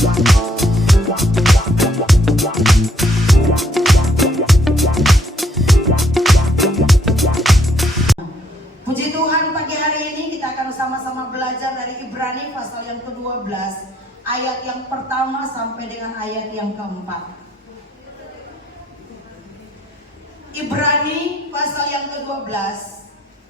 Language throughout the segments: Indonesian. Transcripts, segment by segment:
Puji Tuhan, pagi hari ini kita akan sama-sama belajar dari Ibrani pasal yang ke-12 ayat yang pertama sampai dengan ayat yang keempat. Ibrani pasal yang ke-12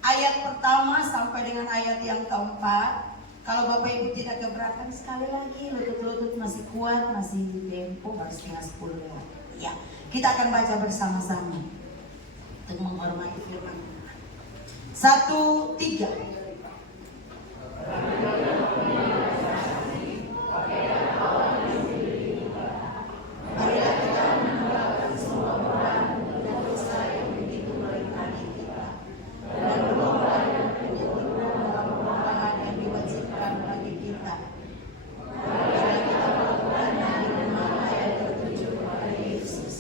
ayat pertama sampai dengan ayat yang keempat. Kalau Bapak Ibu tidak keberatan, sekali lagi lutut-lutut masih kuat, masih tempo, baru setengah 10 lewat. Ya, kita akan baca bersama-sama untuk menghormati firman Tuhan. 1, 3. Marilah kita meninggalkan semua beban dan dosa yang begitu merintangi kita, dan berlomba dan bertekun dalam perlombaan yang diwajibkan bagi kita. Marilah kita melakukannya dengan mata yang tertuju kepada Yesus,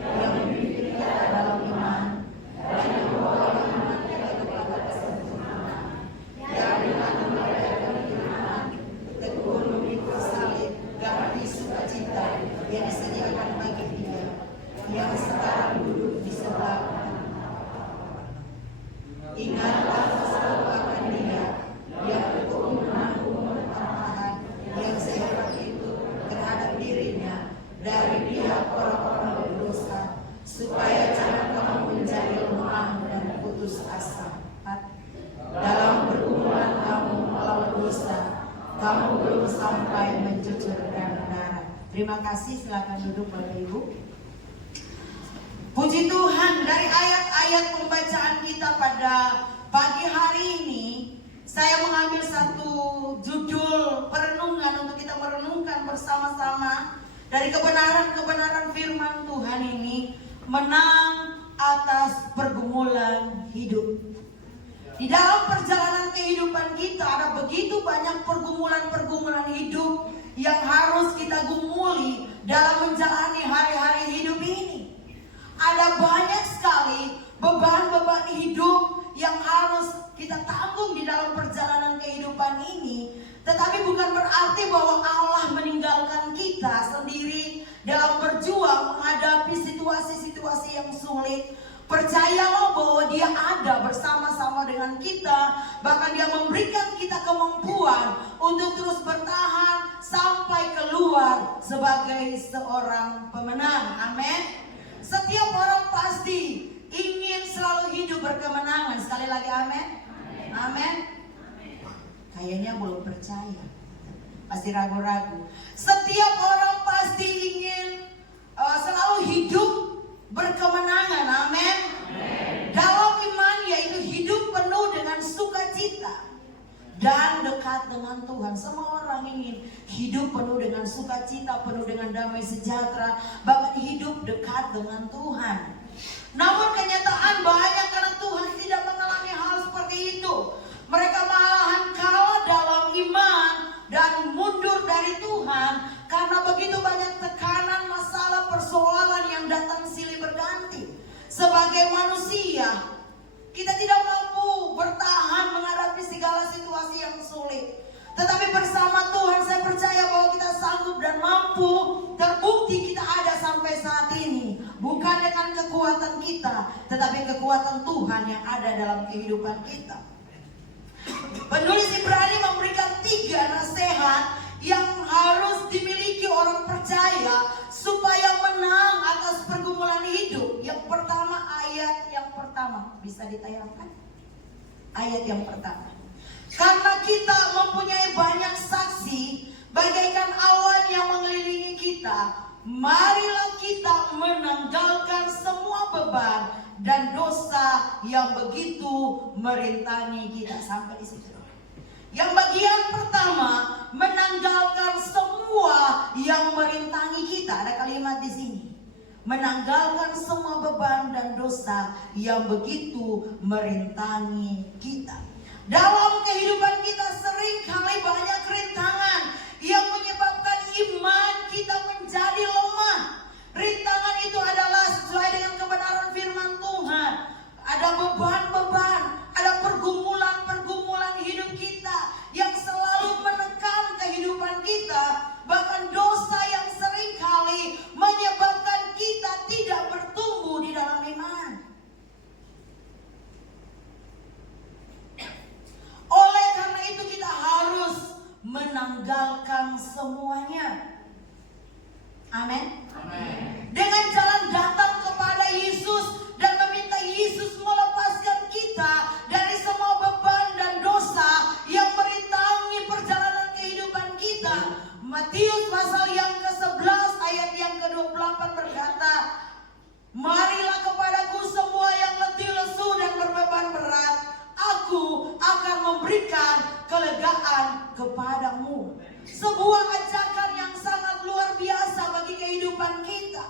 yang memimpin kita dalam iman dan yang membawa iman kita kepada kesempurnaan, yang dengan memperdayakan iman tekun memikul salib ganti sukacita yang disediakan bagi Dia yang sekarang duduk di sebelah kanan. Ingatlah selalu akan Dia yang untuk menanggung pertanahan yang sehebat itu terhadap dirinya dari pihak orang-orang berdosa, supaya jangan kamu menjadi lemah dan putus asa. Dalam pergumulan kamu melawan dosa, kamu belum sampai mencucurkan darah. Terima kasih, silakan duduk Bapak Ibu. Puji Tuhan, dari ayat-ayat pembacaan kita pada pagi hari ini, saya mengambil satu judul perenungan untuk kita merenungkan bersama-sama dari kebenaran-kebenaran firman Tuhan ini, menang atas pergumulan hidup. Di dalam perjalanan kehidupan kita ada begitu banyak pergumulan-pergumulan hidup yang harus kita gumuli dalam menjalani hari-hari hidup ini. Ada banyak sekali beban-beban hidup yang harus kita tanggung di dalam perjalanan kehidupan ini. Tetapi bukan berarti bahwa Allah meninggalkan kita sendiri dalam berjuang menghadapi situasi-situasi yang sulit. Percayalah bahwa Dia ada bersama-sama dengan kita. Bahkan Dia memberikan kita kemampuan untuk terus bertahan sampai keluar sebagai seorang pemenang. Amin. Setiap orang pasti ingin selalu hidup berkemenangan. Sekali lagi amin. Amin. Kayaknya belum percaya, masih ragu-ragu. Setiap orang pasti ingin selalu hidup berkemenangan, amin. Dalam iman, yaitu hidup penuh dengan sukacita dan dekat dengan Tuhan. Semua orang ingin hidup penuh dengan sukacita, penuh dengan damai sejahtera, bahkan hidup dekat dengan Tuhan. Namun kenyataan banyak anak Tuhan tidak mengalami hal seperti itu. Mereka malahan kalah dalam iman dan mundur dari Tuhan karena begitu banyak tekanan, masalah, persoalan yang datang silih berganti. Sebagai manusia, kita tidak mampu bertahan menghadapi segala situasi yang sulit. Tetapi bersama Tuhan, saya percaya bahwa kita sanggup dan mampu. Terbukti kita ada sampai saat ini. Bukan dengan kekuatan kita, tetapi kekuatan Tuhan yang ada dalam kehidupan kita. Penulis Ibrani memberikan 3 nasihat yang harus dimiliki orang percaya supaya menang atas pergumulan hidup. Yang pertama, ayat yang pertama. Bisa ditayangkan? Ayat yang pertama. Karena kita mempunyai banyak saksi bagaikan awan yang mengelilingi kita, marilah kita menanggalkan semua beban dan dosa yang begitu merintangi kita. Sampai di situ. Yang bagian pertama, menanggalkan semua yang merintangi kita. Ada kalimat di sini. Menanggalkan semua beban dan dosa yang begitu merintangi kita. Dalam kehidupan kita sering kali banyak rintangan yang menyebabkan iman kita menjadi lemah. Rintangan itu adalah sesuai dengan kebenaran firman Tuhan. Ada beban-beban, ada pergumulan-pergumulan hidup kita yang selalu menekan kehidupan kita. Bahkan dosa menanggalkan semuanya. Amin. Amin. Dengan jalan datang kepada Yesus dan meminta Yesus melepaskan kita dari semua beban dan dosa yang merintangi perjalanan kehidupan kita. Matius pasal yang ke-11 ayat yang ke-28 berkata, "Marilah kepadaku semua yang letih lesu dan berbeban berat, aku akan memberikan kelegaan kepadamu." Sebuah ajakan yang sangat luar biasa bagi kehidupan kita.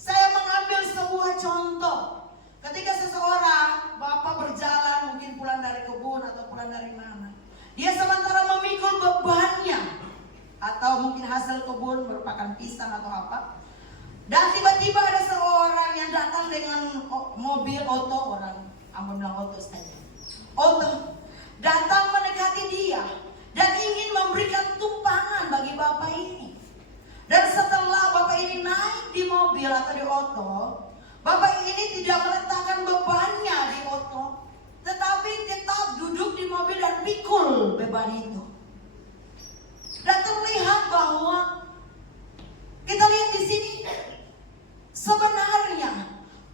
Saya mengambil sebuah contoh. Ketika seseorang, bapak berjalan mungkin pulang dari kebun atau pulang dari mana, dia sementara memikul bebannya, atau mungkin hasil kebun merupakan pisang atau apa, dan tiba-tiba ada seorang yang datang dengan mobil oto, orang Ambon bilang oto saja, oto datang mendekati dia dan ingin memberikan tumpangan bagi bapak ini. Dan setelah bapak ini naik di mobil atau di oto, bapak ini tidak meletakkan bebannya di oto, tetapi tetap duduk di mobil dan pikul beban itu. Dan terlihat bahwa kita lihat di sini, sebenarnya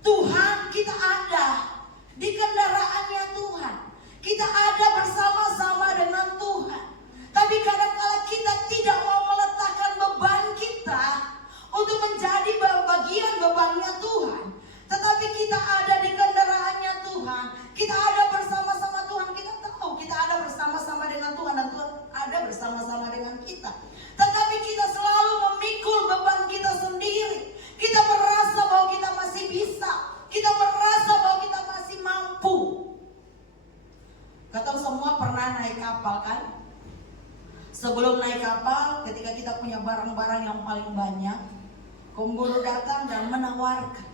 Tuhan kita ada di kendaraannya Tuhan. Kita ada bersama-sama dengan Tuhan. Tapi kadang-kala kita tidak mau meletakkan beban kita untuk menjadi bagian bebannya Tuhan. Tetapi kita ada di kendaraannya Tuhan. Kita ada bersama-sama Tuhan. Kita tahu kita ada bersama-sama dengan Tuhan dan Tuhan ada bersama-sama dengan kita. Tetapi kita selalu memikul beban kita sendiri. Kita merasa bahwa kita masih bisa. Kita merasa bahwa kita masih mampu. Kata semua pernah naik kapal kan? Sebelum naik kapal, ketika kita punya barang-barang yang paling banyak, pemburu datang dan menawarkan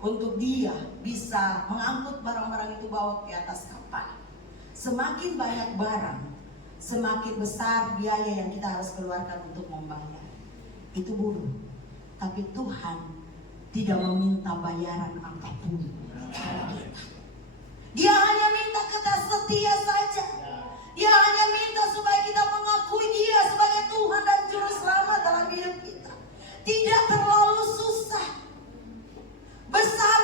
untuk dia bisa mengangkut barang-barang itu bawa ke atas kapal. Semakin banyak barang, semakin besar biaya yang kita harus keluarkan untuk membayar. Itu buruh. Tapi Tuhan tidak meminta bayaran apapun. Dia hanya minta kita setia saja. Dia hanya minta supaya kita mengakui Dia sebagai Tuhan dan Juru Selamat dalam hidup kita. Tidak terlalu susah. Besar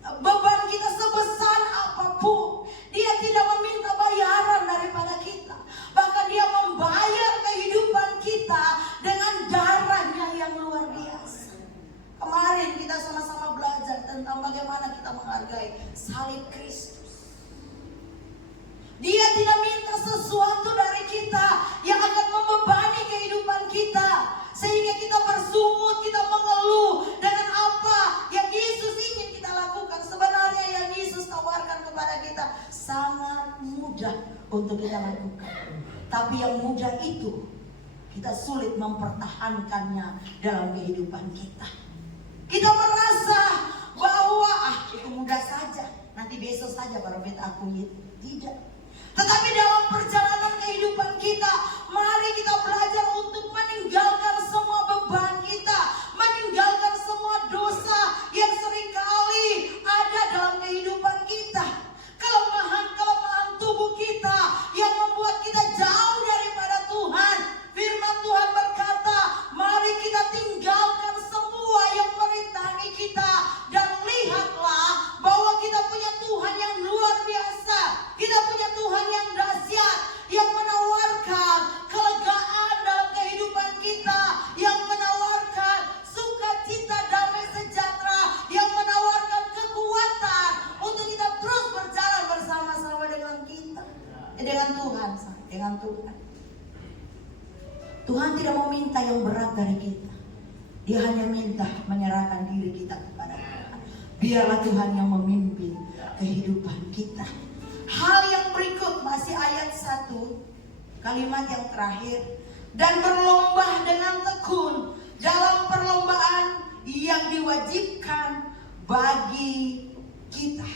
beban kita sebesar apapun, Dia tidak meminta bayaran daripada kita. Bahkan Dia membayar kehidupan kita dengan darahnya yang luar biasa. Kemarin kita sama-sama belajar tentang bagaimana kita menghargai salib Kristus. Dia tidak minta sesuatu dari kita yang akan membebani kehidupan kita, sehingga kita bersungut, kita mengeluh dengan apa yang Yesus ingin kita lakukan. Sebenarnya yang Yesus tawarkan kepada kita sangat mudah untuk kita lakukan. Tapi yang mudah itu kita sulit mempertahankannya dalam kehidupan kita. Kita merasa bahwa itu mudah saja, nanti besok saja baru beta akui. Tidak. Tetapi dalam perjalanan kehidupan kita, mari kita belajar untuk meninggalkan semua beban kita, meninggalkan semua dosa yang seringkali ada dalam kehidupan kita. Kelemahan-kelemahan tubuh kita yang membuat kita jauh daripada Tuhan. Firman Tuhan berkata, mari kita tinggalkan semua yang merintangi kita dan lihatlah bahwa kita punya Tuhan yang luar biasa. Kita punya Tuhan yang dahsyat, yang menawarkan kelegaan dalam kehidupan kita, yang menawarkan sukacita, damai sejahtera, yang menawarkan kekuatan untuk kita terus berjalan bersama-sama dengan kita, dengan Tuhan, dengan Tuhan. Tuhan tidak mau minta yang berat dari kita. Dia hanya minta menyerahkan diri kita kepada Tuhan. Biarlah Tuhan yang memimpin kehidupan kita. Hal yang berikut masih ayat 1, kalimat yang terakhir. Dan berlomba dengan tekun dalam perlombaan yang diwajibkan bagi kita.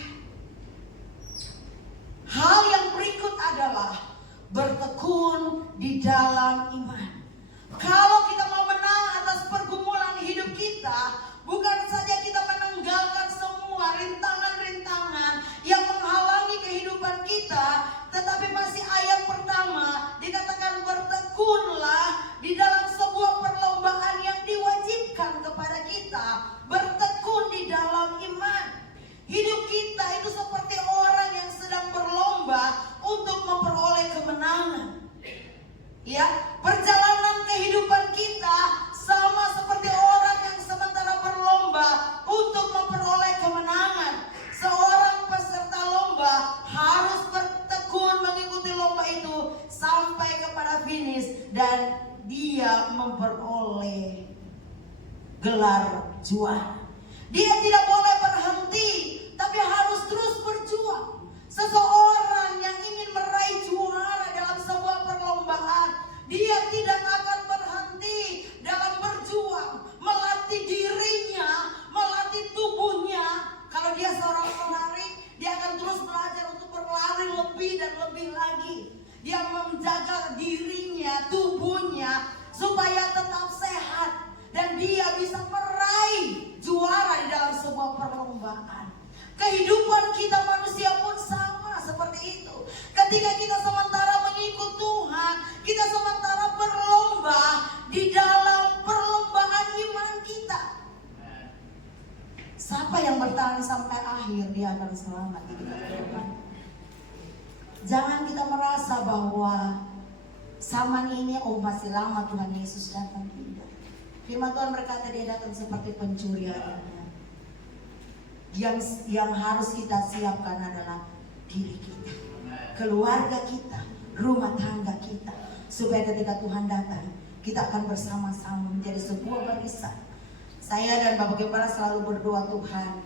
Hal yang berikut adalah bertekun di dalam iman. Kalau kita mau menang atas pergumulan hidup kita, bukan saja kita menanggalkan semua rintangan-rintangan yang menghalangi kehidupan kita, tetapi masih ayat pertama dikatakan bertekun dia memperoleh gelar juara. Dia tidak boleh berhenti, tapi harus terus berjuang. Seseorang yang ingin meraih juara dalam sebuah perlombaan, dia tidak akan berhenti dalam berjuang, melatih dirinya, melatih tubuhnya. Kalau dia seorang pelari, dia akan terus belajar untuk berlari lebih dan lebih lagi. Dia menjaga dirinya, tubuhnya, supaya tetap sehat dan dia bisa meraih juara di dalam sebuah perlombaan. Kehidupan kita manusia pun sama seperti itu. Ketika kita sementara mengikut Tuhan, kita sementara berlomba di dalam perlombaan iman kita. Siapa yang bertahan sampai akhir, dia akan selamat di depan. Jangan kita merasa bahwa zaman ini masih lama Tuhan Yesus datang. Tidak. Firman Tuhan berkata dia datang seperti pencuri harta. Yang harus kita siapkan adalah diri kita, keluarga kita, rumah tangga kita, supaya ketika Tuhan datang, kita akan bersama-sama menjadi sebuah barisan. Saya dan Bapak Gembala selalu berdoa, Tuhan,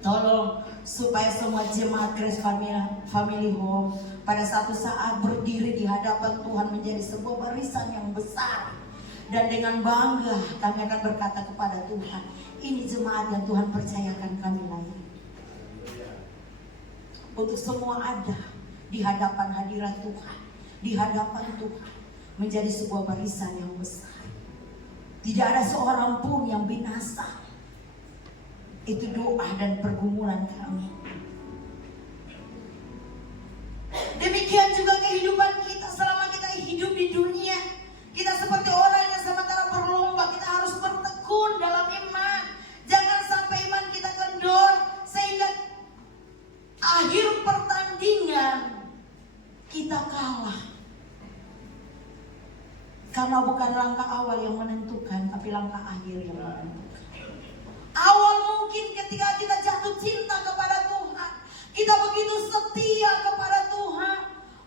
tolong supaya semua jemaat Grace Family Home pada satu saat berdiri di hadapan Tuhan menjadi sebuah barisan yang besar. Dan dengan bangga kami akan berkata kepada Tuhan, ini jemaat yang Tuhan percayakan kami layani. Untuk semua ada di hadapan hadirat Tuhan, di hadapan Tuhan, menjadi sebuah barisan yang besar. Tidak ada seorang pun yang binasa. Itu doa dan pergumulan kami. Demikian juga kehidupan kita selama kita hidup di dunia. Kita seperti orang yang sementara berlomba. Kita harus bertekun dalam iman. Jangan sampai iman kita kendor sehingga akhir pertandingan kita kalah. Karena bukan langkah awal yang menentukan, tapi langkah akhir yang menentukan. Awal mungkin ketika kita jatuh cinta kepada Tuhan, kita begitu setia kepada Tuhan.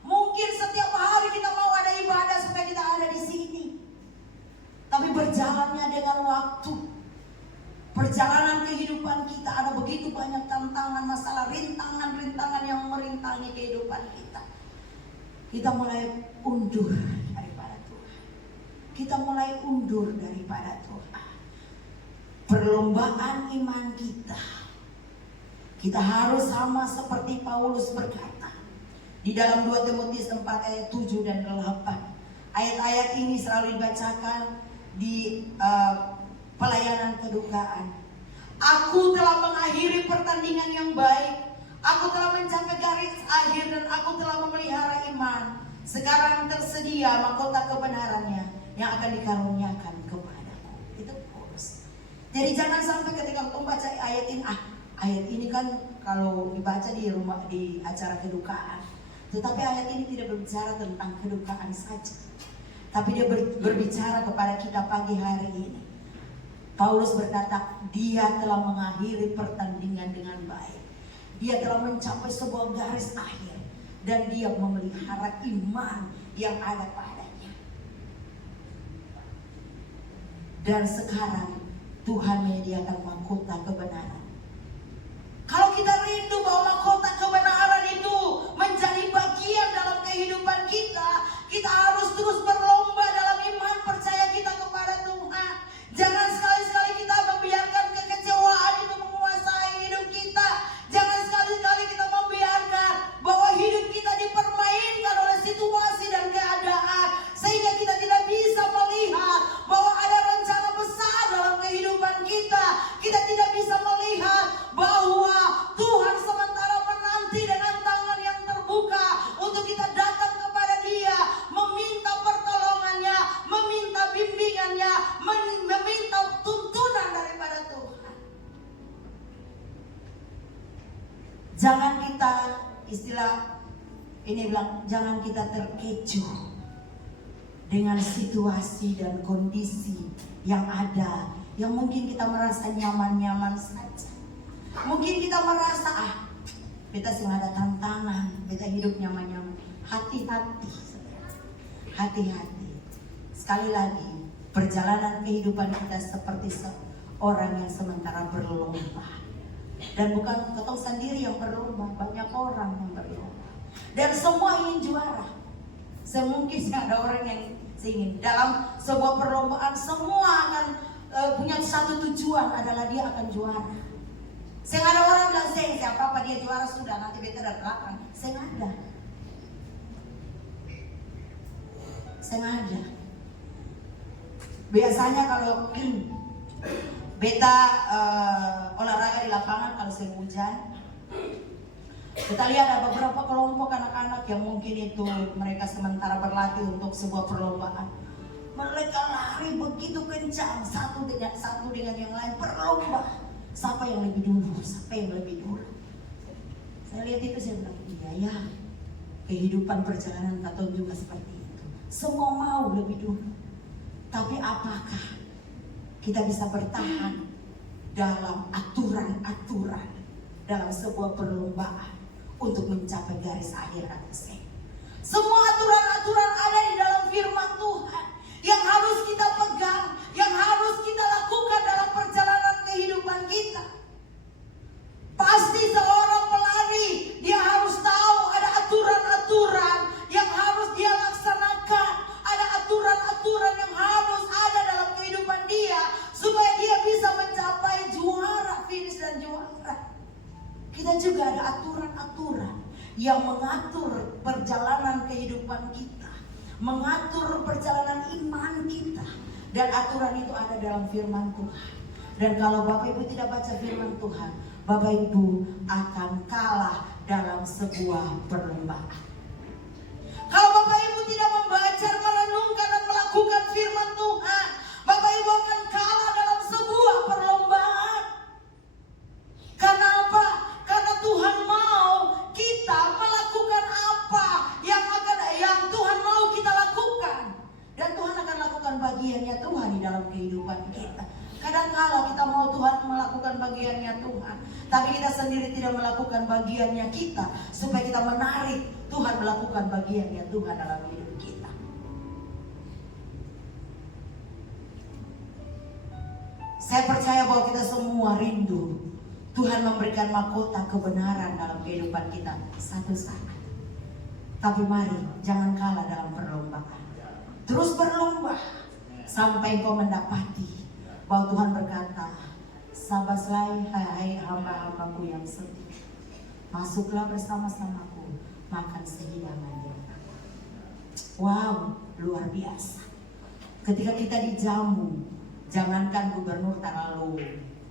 Mungkin setiap hari kita mau ada ibadah supaya kita ada di sini. Tapi berjalannya dengan waktu, perjalanan kehidupan kita ada begitu banyak tantangan, masalah, rintangan-rintangan yang merintangi kehidupan kita. Kita mulai undur daripada Tuhan. Kita mulai undur daripada Tuhan. Perlombaan iman kita, kita harus sama seperti Paulus berkata di dalam 2 Timotius 4 ayat 7 dan 8. Ayat-ayat ini selalu dibacakan di pelayanan kedukaan. Aku telah mengakhiri pertandingan yang baik, aku telah mencapai garis akhir, dan aku telah memelihara iman. Sekarang tersedia mahkota kebenarannya yang akan dikaruniakan kepadaku. Itu Paulus. Jadi jangan sampai ketika kamu baca ayat ini, ayat ini kan kalau dibaca di rumah di acara kedukaan, tetapi ayat ini tidak berbicara tentang kedukaan saja, tapi dia berbicara kepada kita pagi hari ini. Paulus berkata, dia telah mengakhiri pertandingan dengan baik. Dia telah mencapai sebuah garis akhir, dan dia memelihara iman yang ada padanya. Dan sekarang Tuhan menyediakan mahkota kebenaran. Kalau kita rindu bahwa mahkota kebenaran itu menjadi bagian dalam kehidupan kita, kita harus terus berlomba dalam iman percaya kita kepada Tuhan. Jangan sekali-sekali kita membiarkan kekecewaan itu menguasai hidup kita. Jangan sekali-kali kita membiarkan bahwa hidup kita dipermainkan oleh situasi dan keadaan, sehingga kita tidak bisa melihat bahwa ada rencana besar dalam kehidupan kita. Kita tidak bisa melihat bahwa Tuhan sementara menanti dengan tangan yang terbuka untuk kita datang kepada Dia, meminta pertolongannya, meminta bimbingannya, meminta tuntunan daripada Tuhan. Jangan kita, istilah ini bilang, jangan kita terkecoh dengan situasi dan kondisi yang ada, yang mungkin kita merasa nyaman-nyaman saja. Mungkin kita merasa kita sih ada tantangan, kita hidup nyaman-nyaman. Hati-hati, hati-hati. Sekali lagi, perjalanan kehidupan kita seperti seorang yang sementara berlomba. Dan bukan ketong sendiri yang berlomba, banyak orang yang berlomba. Dan semua ingin juara. Semungkin ada orang yang ingin dalam sebuah perlombaan semua akan punya satu tujuan, adalah dia akan juara. Saya ada orang bilang siapa apa dia juara sudah, nanti beta dari belakang. Saya ada. Sengaja. Biasanya kalau beta olahraga di lapangan kalau musim hujan, kita lihat ada beberapa kelompok anak-anak yang mungkin itu mereka sementara berlatih untuk sebuah perlombaan. Mereka lari begitu kencang satu dengan yang lain, berlomba. Siapa yang lebih dulu? Siapa yang lebih dulu? Saya lihat itu, saya bilang iya ya, kehidupan perjalanan Katon juga seperti itu. Semua mau lebih dulu. Tapi apakah kita bisa bertahan dalam aturan-aturan dalam sebuah perlombaan untuk mencapai garis akhir atau tidak? Semua aturan-aturan ada di dalam firman Tuhan yang harus kita pegang, yang harus kita lakukan dalam perjalanan kehidupan kita. Pasti seorang pelari dia harus tahu ada aturan-aturan yang harus dia laksanakan, ada aturan-aturan yang harus ada dalam kehidupan dia supaya dia bisa mencapai juara, finish dan juara. Kita juga ada aturan-aturan yang mengatur perjalanan kehidupan kita, mengatur perjalanan iman kita, dan aturan itu ada dalam firman Tuhan. Dan kalau Bapak Ibu tidak baca firman Tuhan, Bapak Ibu akan kalah dalam sebuah perlombaan. Kalau Bapak Ibu tidak membaca, merenungkan dan melakukan firman Tuhan, Bapak Ibu akan kalah dalam sebuah perlombaan. Karena apa? Karena Tuhan mau kita melakukan apa yang Tuhan mau kita lakukan. Dan Tuhan akan lakukan bagiannya Tuhan di dalam kehidupan kita. Kadang-kala kita mau Tuhan melakukan bagiannya Tuhan, tapi kita sendiri tidak melakukan bagiannya kita, supaya kita menarik Tuhan melakukan bagiannya Tuhan dalam hidup kita. Saya percaya bahwa kita semua rindu Tuhan memberikan mahkota kebenaran dalam kehidupan kita satu saat. Tapi mari jangan kalah dalam perlombaan. Terus berlomba sampai kau mendapati bahwa Tuhan berkata, "Sabaslai hai hamba-hambaku yang setia, masuklah bersama-samaku makan sehidangan yang enak." Wow, luar biasa. Ketika kita dijamu, jangankan gubernur terlalu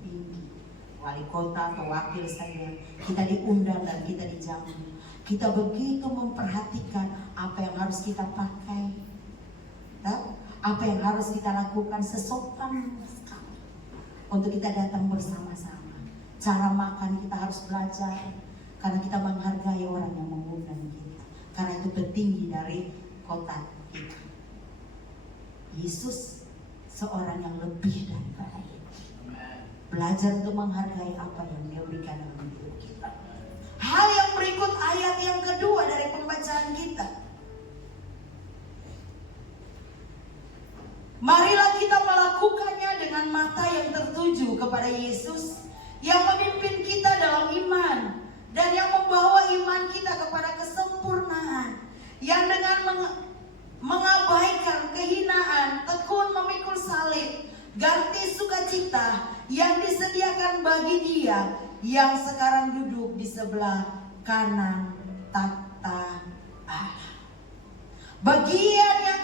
tinggi, wali kota atau wakil saja, kita diundang dan kita dijamu. Kita begitu memperhatikan apa yang harus kita pakai, apa yang harus kita lakukan, sesopan sekali untuk kita datang bersama-sama. Cara makan kita harus belajar, karena kita menghargai orang yang mengundang kita, karena itu petinggi dari kota kita. Yesus seorang yang lebih daripada itu. Belajar untuk menghargai apa yang Dia berikan dalam hidup kita. Hal yang berikut, ayat yang kedua dari pembacaan kita. Marilah kita melakukannya dengan mata yang tertuju kepada Yesus yang memimpin kita dalam iman dan yang membawa iman kita kepada kesempurnaan, yang dengan mengabaikan kehinaan tekun memikul salib, ganti sukacita yang disediakan bagi Dia yang sekarang duduk di sebelah kanan tahta Allah. Bagian yang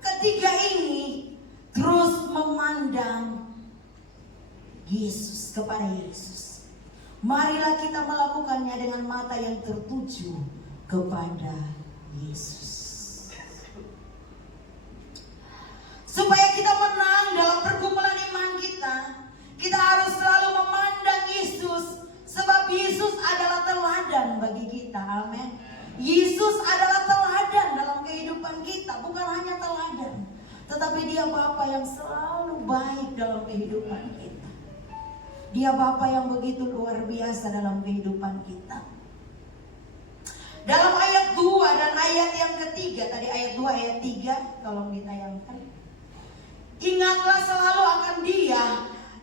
ketiga ini terus memandang Yesus, kepada Yesus. Marilah kita melakukannya dengan mata yang tertuju kepada Yesus. Supaya kita menang dalam pergumulan iman kita, kita harus selalu memandang Yesus, sebab Yesus adalah teladan bagi kita. Amin. Yesus adalah teladan dalam kehidupan kita, bukan hanya teladan, tetapi Dia Bapa yang selalu baik dalam kehidupan kita. Dia Bapa yang begitu luar biasa dalam kehidupan kita. Dalam ayat 2 dan ayat yang ketiga, tadi ayat 2 ayat 3 tolong ditayangkan. Ingatlah selalu akan Dia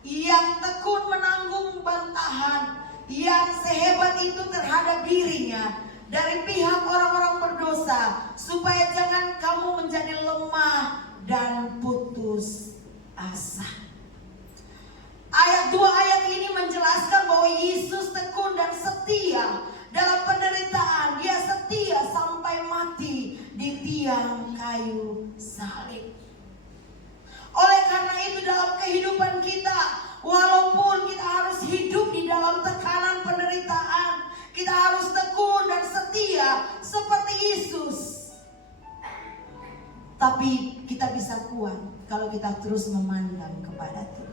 yang tekun menanggung bantahan yang sehebat itu terhadap dirinya dari pihak orang-orang berdosa, supaya jangan kamu menjadi lemah dan putus asa. Ayat 2 ayat ini menjelaskan bahwa Yesus tekun dan setia dalam penderitaan. Dia setia sampai mati di tiang kayu salib. Oleh karena itu dalam kehidupan kita, walaupun kita harus hidup di dalam tekanan penderitaan, kita harus tekun dan setia seperti Yesus. Tapi kita bisa kuat kalau kita terus memandang kepada Tuhan.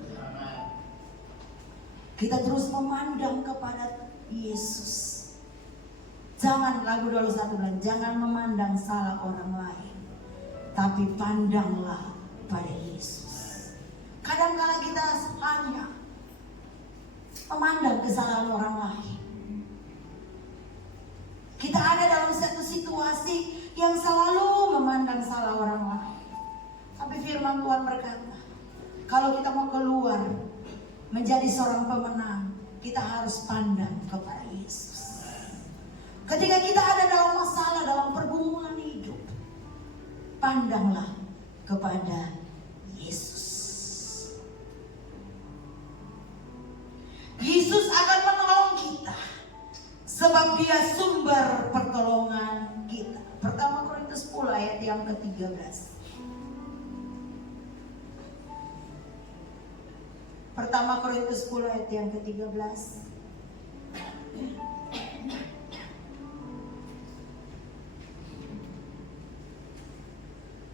Kita terus memandang kepada Yesus. Jangan, lagu 21 bilang, jangan memandang salah orang lain, tapi pandanglah pada Yesus. Kadang-kala kita hanya memandang kesalahan orang lain. Kita ada dalam satu situasi yang selalu memandang salah orang lain. Tapi firman Tuhan berkata, kalau kita mau keluar menjadi seorang pemenang, kita harus pandang kepada Yesus. Ketika kita ada dalam masalah, dalam pergumulan hidup, pandanglah kepada Yesus. Yesus akan menolong kita, sebab Dia sumber pertolongan kita. Pertama Korintus 10 ayat yang ke-13. Pertama Korintus 10 ayat yang ke-13.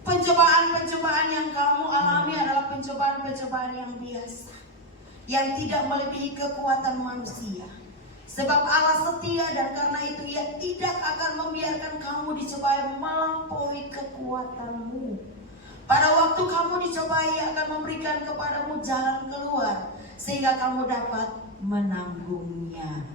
Pencobaan-pencobaan yang kamu alami adalah pencobaan-pencobaan yang biasa, yang tidak melebihi kekuatan manusia. Sebab Allah setia, dan karena itu Ia tidak akan membiarkan kamu dicobai melampaui kekuatanmu. Pada waktu kamu dicobai, Ia akan memberikan kepadamu jalan keluar, sehingga kamu dapat menanggungnya.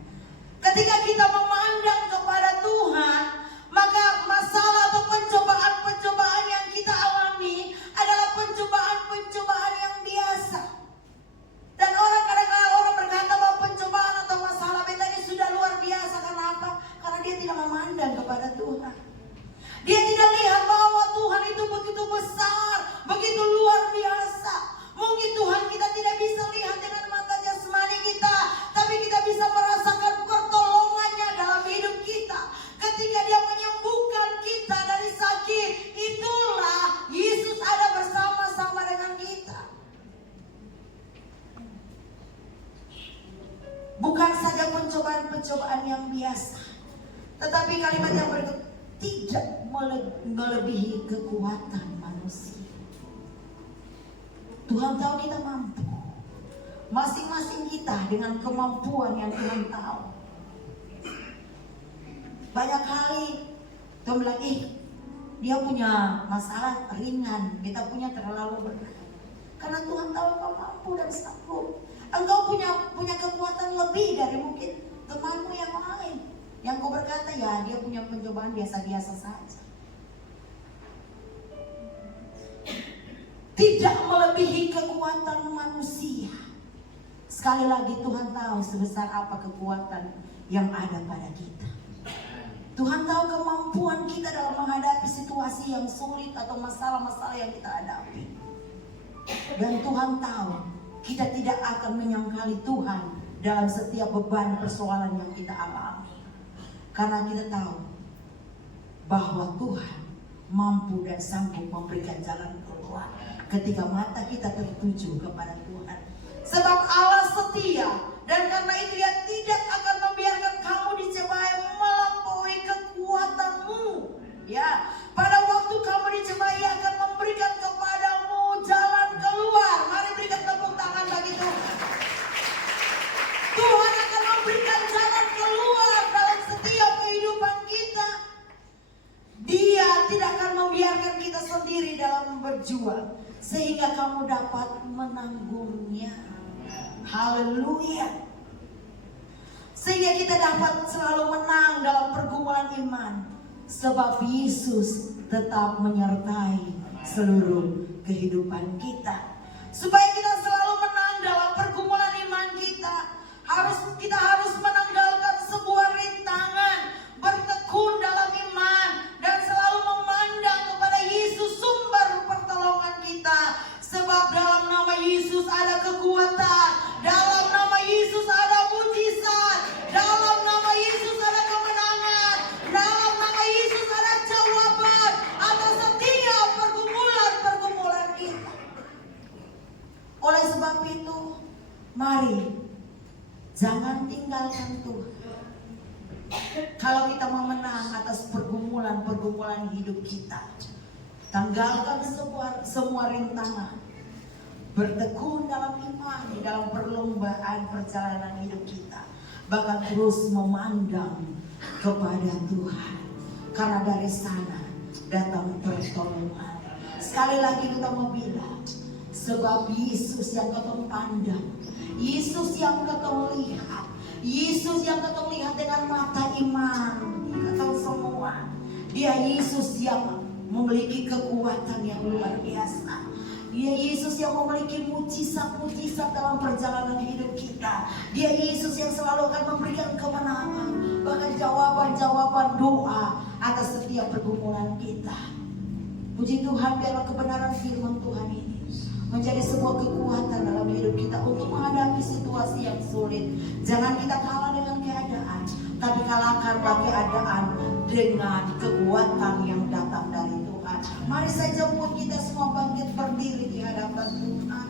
Ketika kita memandang kepada Tuhan, maka masalah atau pencobaan-pencobaan yang kita alami adalah pencobaan-pencobaan yang biasa. Dan kadang-kadang orang berkata bahwa pencobaan atau masalah tadi sudah luar biasa. Karena apa? Karena dia tidak memandang kepada Tuhan. Dia tidak lihat bahwa Tuhan itu begitu besar, begitu luar biasa. Mungkin Tuhan kita tidak bisa lihat dengan mata jasmani kita, tapi kita bisa merasakan pertolongannya dalam hidup kita. Ketika Dia menyembuhkan kita dari sakit, itulah Yesus ada bersama-sama dengan kita. Bukan saja pencobaan-pencobaan yang biasa, tetapi kalimat yang berikut, tidak melebihi kekuatan manusia. Tuhan tahu kita mampu. Masing-masing kita dengan kemampuan yang Tuhan tahu. Banyak kali Tuhan bilang, dia punya masalah ringan, kita punya terlalu berat. Karena Tuhan tahu engkau mampu dan sanggup. Engkau punya kekuatan lebih dari mungkin temanmu yang lain. Yang kau berkata, ya dia punya pencobaan biasa-biasa saja. Tidak melebihi kekuatan manusia. Sekali lagi Tuhan tahu sebesar apa kekuatan yang ada pada kita. Tuhan tahu kemampuan kita dalam menghadapi situasi yang sulit atau masalah-masalah yang kita hadapi. Dan Tuhan tahu kita tidak akan menyangkali Tuhan dalam setiap beban persoalan yang kita alami. Karena kita tahu bahwa Tuhan mampu dan sanggup memberikan jalan keluar ketika mata kita tertuju kepada Tuhan. Sebab Allah setia, dan karena itu Dia tidak akan membiarkan kamu dicobai melampaui kekuatanmu. Ya, pada waktu kamu dicobai, Ia akan memberikan kepadamu jalan keluar. Mari berikan tepuk tangan bagi Tuhan. Tuhan akan memberikan jalan keluar dalam setiap kehidupan kita. Dia tidak akan membiarkan kita sendiri dalam berjuang, sehingga kamu dapat menanggungnya. Haleluya. Sehingga kita dapat selalu menang dalam pergumulan iman. sebab Yesus tetap menyertai seluruh kehidupan kita. Supaya kita selalu menang dalam pergumulan iman kita, kita harus menanggalkan sebuah rintangan, bertekun dalam iman, dan selalu memandang kepada Yesus sumber pertolongan kita. Sebab dalam nama Yesus ada kekuatan, dalam nama Yesus ada mujizat, dalam nama Yesus ada kemenangan, dalam nama Yesus ada jawaban atas setiap pergumulan kita. Oleh sebab itu, mari jangan tinggalkan Tuhan. Kalau kita mau menang atas pergumulan hidup kita, tanggalkan semua rintangan, bertekun dalam iman di dalam perlombaan perjalanan hidup kita, bahkan terus memandang kepada Tuhan, karena dari sana datang pertolongan. Sekali lagi kita mau bilang, sebab Yesus yang ketemu pandang, Yesus yang ketemu lihat, Yesus yang ketemu lihat dengan mata iman, ketemu semua. Dia Yesus yang memiliki kekuatan yang luar biasa. Dia Yesus yang memiliki mujizat-mujizat dalam perjalanan hidup kita. Dia Yesus yang selalu akan memberikan kemenangan, bahkan jawaban-jawaban doa atas setiap pergumulan kita. Puji Tuhan, biarlah kebenaran firman Tuhan ini menjadi sebuah kekuatan dalam hidup kita untuk menghadapi situasi yang sulit. Jangan kita kalah dengan keadaan, tapi kalahkanlah keadaan dengan kekuatan yang datang dari Tuhan. Mari saja buat kita semua bangkit berdiri di hadapan Tuhan.